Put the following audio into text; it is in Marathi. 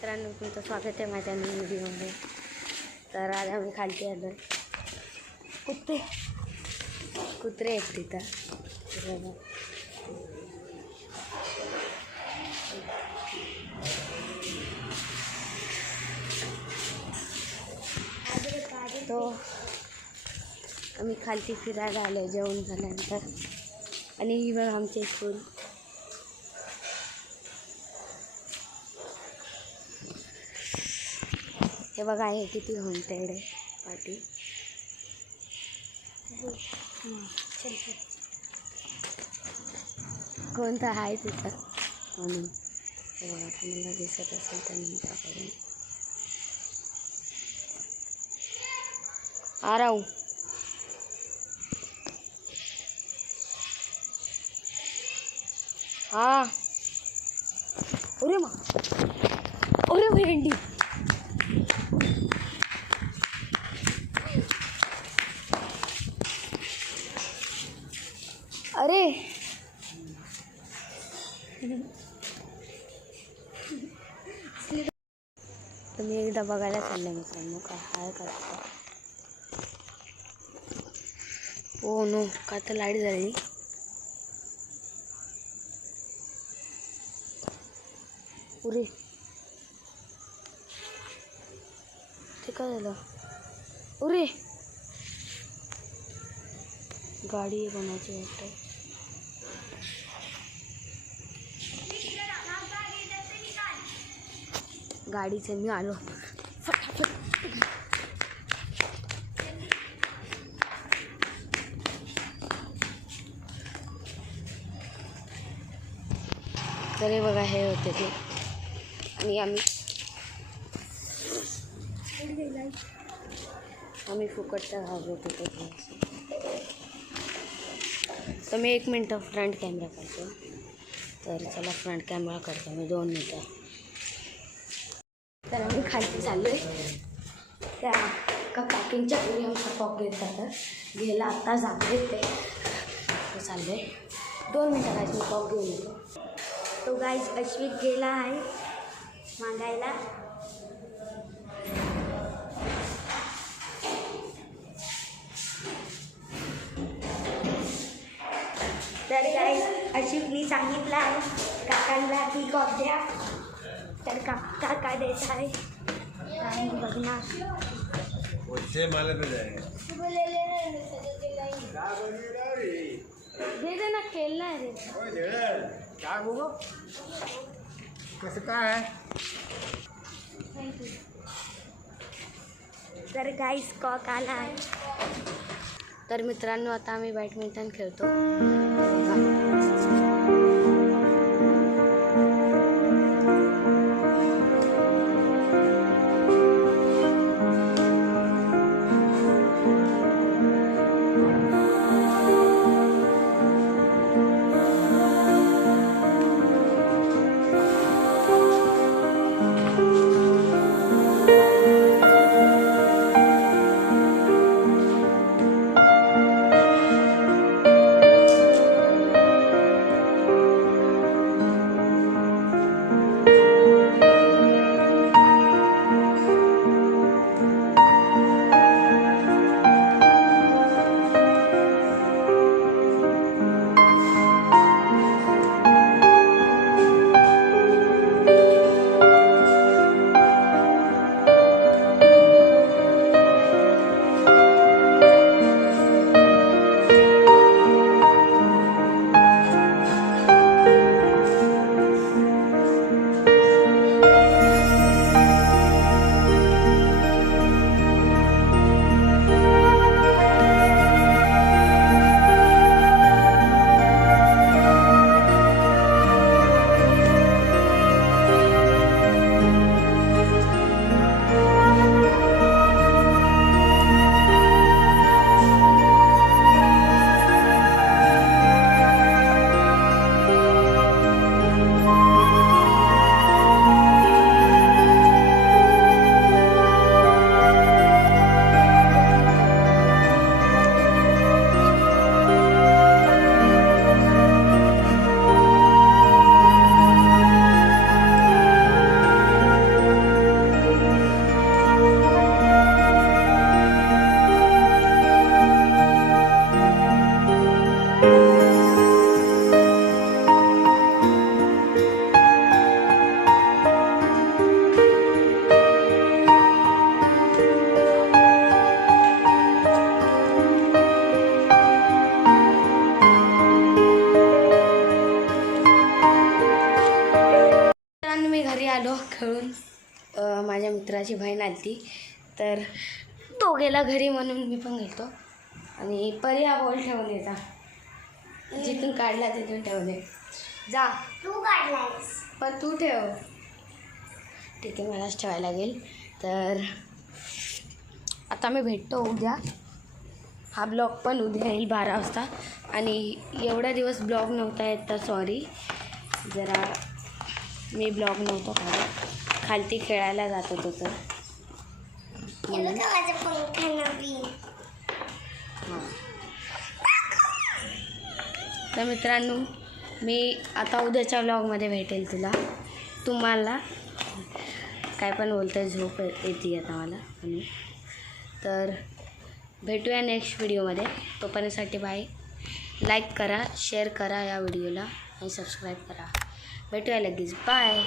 मित्रांनो, तुमचं स्वागत आहे माझ्या नवीन व्हिडिओमध्ये. तर आज आम्ही खालती आलो. कुत्रे आहेत तिथं. तो आम्ही खालती फिरायला आलो जेवण झाल्यानंतर. आणि ही बघ आमचे स्कूल. हे बघा आहे किती हॉन्टेड आहे पार्टी. कोणतं आहे तिथं म्हणून हे बघा, तुम्हाला दिसत असेल तर नंतरकडून आ रहा हूँ. हाँ, अरे माँ, अरे भेंडी. अरे तुम्ही एकदा बघायला चालले मित्रांनो काय हाय का. ओ नो, का तर लाईट झाली. उरे ते काय झालं. उरे गाडी बनायची वाटतं. गाडीचे मी आलो फटाफट. तर हे बघा हे होते ते. आणि आम्ही फुकटचा घाबरत होतो. तर मी 1 मिनटं फ्रंट कॅमेरा करतो. तर चला फ्रंट कॅमेरा करतो मी 2 मिनटं. तर आम्ही खाली चाललो आहे. त्या काकींच्या घरी आमचा पॉक घेत जातात गेला आत्ता जाते ते चाललो आहे. 2 मिनटं गाईज मी पॉक घेऊन येतो. तो गाईज अश्विक गेला आहे मागायला. तर गाईज अश्विकनी सांगितलं आहे काकांना की कॉप द्या. तर काका देत आहे बघणार. दे दे ना, खेलना है रे. काय बघू कसं काय आहे. थँक्यू. तर गाईस कॉक आला आहे. तर मित्रांनो आता आम्ही बॅडमिंटन खेळतो. खेळून माझ्या मित्राची बहीण आली ती, तर तो गेला घरी म्हणून मी पण गेलो. आणि परी हा बॉल ठेवून येता, जिथून काढला तिथून ठेवले. जा तू काढलायस. पण तू ठेव. ठीक आहे, मलाच ठेवायला लागेल. तर आता मी भेटतो उद्या. हा ब्लॉग पण उद्या येईल 12 वाजता. आणि एवढा दिवस ब्लॉग नव्हता येत तर सॉरी. जरा मी ब्लॉग नव्हतो खालती खेळायला जात होतो तर माझं पंखा नवीन. हां. तर मित्रांनो, मी आता उद्याच्या व्लॉगमध्ये भेटेल तुम्हाला. काय पण बोलतं, झोप येते आता मला म्हणून. तर भेटूया नेक्स्ट व्हिडिओमध्ये. तोपर्यंतसाठी बाय. लाईक करा, शेअर करा या व्हिडिओला आणि सबस्क्राईब करा. भेटूया लगेच. बाय.